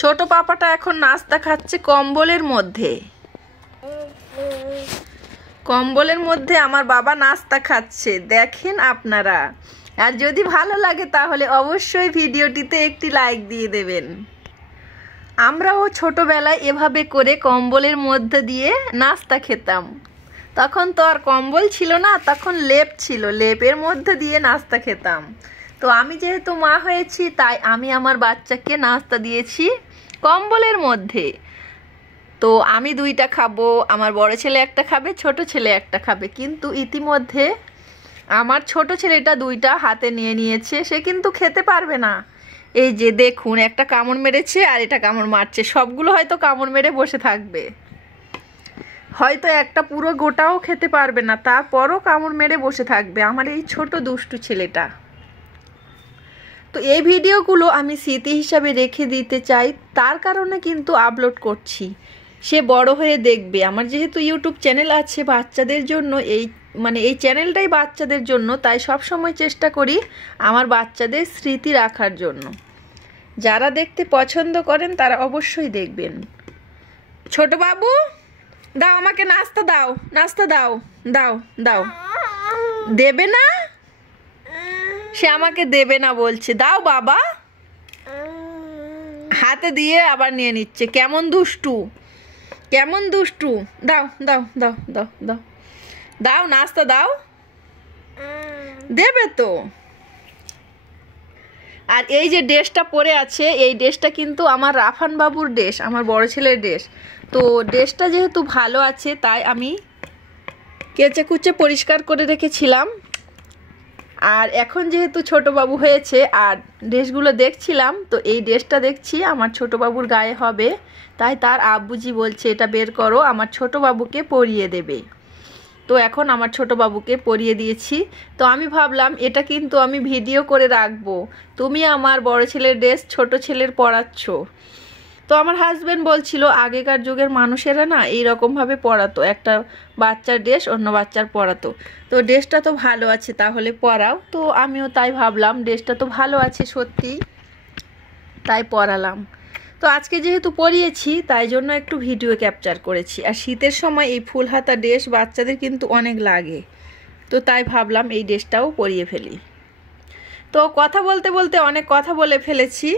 ছোট পাপাটা এখন নাস্তা খাচ্ছে কম্বলের মধ্যে। কম্বলের মধ্যে আমার বাবা নাস্তা খাচ্ছে, দেখেন আপনারা। আর যদি ভালো লাগে তাহলে অবশ্যই ভিডিওটিতে একটি লাইক দিয়ে দেবেন। আমরাও ছোটবেলায় এভাবে করে কম্বলের মধ্যে দিয়ে নাস্তা খেতাম। তখন তো আর কম্বল ছিল না, তখন লেপ ছিল, লেপের মধ্যে দিয়ে নাস্তা খেতাম। তো আমি যেহেতু মা হয়েছি তাই আমি আমার বাচ্চাকে নাস্তা দিয়েছি কম্বলের মধ্যে। তো আমি দুইটা খাবো, আমার বড় ছেলে একটা খাবে, ছোট ছেলে একটা খাবে। কিন্তু ইতিমধ্যে আমার ছোট ছেলেটা দুইটা হাতে নিয়ে নিয়েছে, সে কিন্তু খেতে পারবে না। এই যে দেখুন, একটা কামড় মেরেছে আর এটা কামড় মারছে, সবগুলো হয়তো কামড় মেরে বসে থাকবে, হয়তো একটা পুরো গোটাও খেতে পারবে না, তারপরও কামড় মেরে বসে থাকবে আমার এই ছোট দুষ্টু ছেলেটা। তো এই ভিডিওগুলো আমি স্মৃতি হিসাবে রেখে দিতে চাই, তার কারণে কিন্তু আপলোড করছি। সে বড় হয়ে দেখবে। আমার যেহেতু ইউটিউব চ্যানেল আছে বাচ্চাদের জন্য, এই চ্যানেলটাই বাচ্চাদের জন্য, তাই সব সময় চেষ্টা করি আমার বাচ্চাদের স্মৃতি রাখার জন্য। যারা দেখতে পছন্দ করেন তারা অবশ্যই দেখবেন। ছোট বাবু, দাও আমাকে নাস্তা দাও, নাস্তা দাও, দাও দাও। দেবে না? সে আমাকে দেবে না বলছে। দাও বাবা। হাতে দিয়ে আবার নিয়ে নিচ্ছে, কেমন দুষ্টু, কেমন দুষ্টু। দাও দাও দাও দাও দাও দাও, নাস্তা দাও। দেবে তো। আর এই যে ড্রেসটা পরে আছে, এই ড্রেসটা কিন্তু আমার রাফান বাবুর ড্রেস, আমার বড় ছেলের ড্রেস। তো ড্রেসটা যেহেতু ভালো আছে তাই আমি কেচে কুচে পরিষ্কার করে রেখেছিলাম। আর এখন যেহেতু ছোট বাবু হয়েছে আর ড্রেসগুলো দেখছিলাম, তো এই ড্রেসটা দেখছি আমার ছোট বাবুর গায়ে হবে, তাই তার আব্বুজি বলছে এটা বের করো, আমার ছোট বাবুকে পরিয়ে দেবে। তো এখন আমার ছোট বাবুকে পরিয়ে দিয়েছি। তো আমি ভাবলাম এটা কিন্তু আমি ভিডিও করে রাখবো, তুমি আমার বড় ছেলের ড্রেস ছোট ছেলের পরাচ্ছ। তো আমার হাজব্যান্ড বলছিল আগেকার যুগের মানুষেরা না এইরকমভাবে পরাতো, একটা বাচ্চার ড্রেস অন্য বাচ্চার পরাতো। তো ড্রেসটা তো ভালো আছে, তাহলে পরাও। তো আমিও তাই ভাবলাম, ড্রেসটা তো ভালো আছে সত্যি, তাই পরালাম। তো আজকে যেহেতু পরিয়েছি তাই জন্য একটু ভিডিও ক্যাপচার করেছি। আর শীতের সময় এই ফুল হাতা ড্রেস বাচ্চাদের কিন্তু অনেক লাগে, তো তাই ভাবলাম এই ড্রেসটাও পরিয়ে ফেলি। তো কথা বলতে বলতে অনেক কথা বলে ফেলেছি।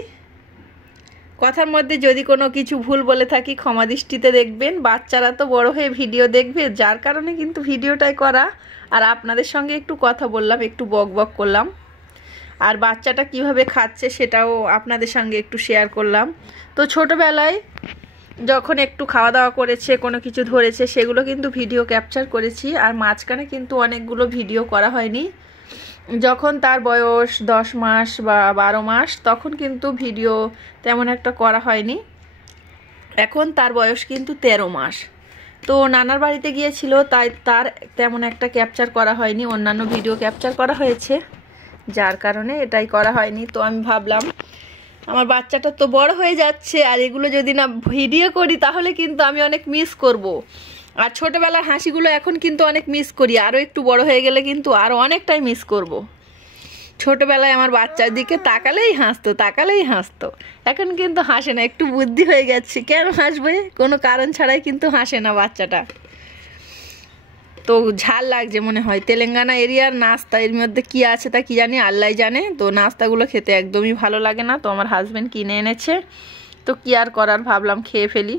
কথার মধ্যে যদি কোনো কিছু ভুল বলে থাকি ক্ষমা দৃষ্টিতে দেখবেন। বাচ্চারা তো বড় হয়ে ভিডিও দেখবে, যার কারণে কিন্তু ভিডিওটাই করা। আর আপনাদের সঙ্গে একটু কথা বললাম, একটু বক বক করলাম। আর বাচ্চাটা কিভাবে খাচ্ছে সেটাও আপনাদের সঙ্গে একটু শেয়ার করলাম। তো ছোটোবেলায় যখন একটু খাওয়া দাওয়া করেছে, কোনো কিছু ধরেছে, সেগুলো কিন্তু ভিডিও ক্যাপচার করেছি। আর মাঝখানে কিন্তু অনেকগুলো ভিডিও করা হয়নি। যখন তার বয়স 10 মাস বা 12 মাস তখন কিন্তু ভিডিও তেমন একটা করা হয়নি। এখন তার বয়স কিন্তু 13 মাস। তো নানার বাড়িতে গিয়েছিল, তাই তার তেমন একটা ক্যাপচার করা হয়নি, অন্যান্য ভিডিও ক্যাপচার করা হয়েছে, যার কারণে এটাই করা হয়নি। তো আমি ভাবলাম আমার বাচ্চাটা তো বড় হয়ে যাচ্ছে, আর এগুলো যদি না ভিডিও করি তাহলে কিন্তু আমি অনেক মিস করব। আর ছোটোবেলার হাসিগুলো এখন কিন্তু অনেক মিস করি, আরও একটু বড় হয়ে গেলে কিন্তু আরও অনেকটাই মিস করব। ছোটোবেলায় আমার বাচ্চার দিকে তাকালেই হাসতো, এখন কিন্তু হাসে না, একটু বুদ্ধি হয়ে গেছে। কেন হাসবে? কোনো কারণ ছাড়াই কিন্তু হাসে না বাচ্চাটা। তো ঝাল লাগছে মনে হয়, তেলেঙ্গানা এরিয়ার নাস্তা, এর মধ্যে কি আছে তা কি জানি, আল্লাহ জানে। তো নাস্তাগুলো খেতে একদমই ভালো লাগে না, তো আমার হাজব্যান্ড কিনে এনেছে, তো কি আর করার, ভাবলাম খেয়ে ফেলি।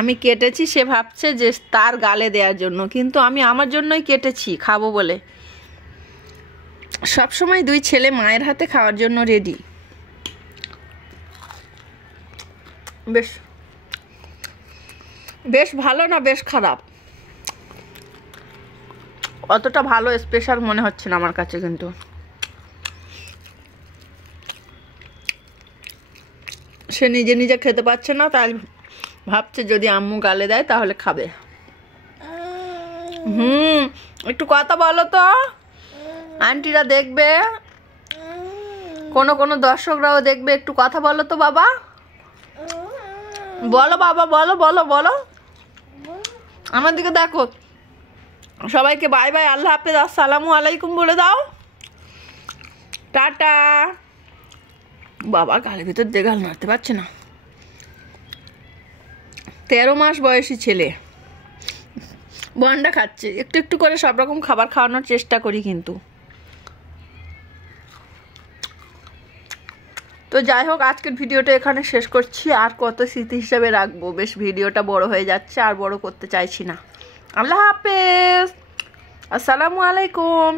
আমি কেটেছি, সে ভাবছে যে তার গালে দেওয়ার জন্য, কিন্তু আমি আমার জন্যই কেটেছি, খাবো বলে। সবসময় দুই ছেলে মায়ের হাতে খাওয়ার জন্য রেডি। বেশ বেশ ভালো না বেশ খারাপ, অতটা ভালো স্পেশাল মনে হচ্ছে না আমার কাছে। কিন্তু সে নিজে নিজে খেতে পারছে না, তাই ভাবছে যদি আম্মু গালে দেয় তাহলে খাবে। একটু কথা বলো তো, আন্টিরা দেখবে, কোনো দর্শকরাও দেখবে, একটু কথা বলো তো বাবা। বলো বাবা, বলো বলো বলো, আমার দিকে দেখো। সবাইকে বাই বাই, আল্লাহ হাফেজ, আসসালামু আলাইকুম বলে দাও, টাটা। বাবা গালের ভিতর দিয়ে গাল নাড়তে পারছে না। 13 মাস বয়সী ছেলে বন্ডা খাচ্ছে, একটু একটু করে সব রকম খাবার খাওয়ানোর চেষ্টা করি কিন্তু। তো যাই হোক, আজকের ভিডিওটা এখানে শেষ করছি। আর কত স্মৃতি হিসাবে রাখবো, বেশ ভিডিওটা বড় হয়ে যাচ্ছে, আর বড় করতে চাইছি না। আল্লাহ হাফেজ, আসসালামু আলাইকুম।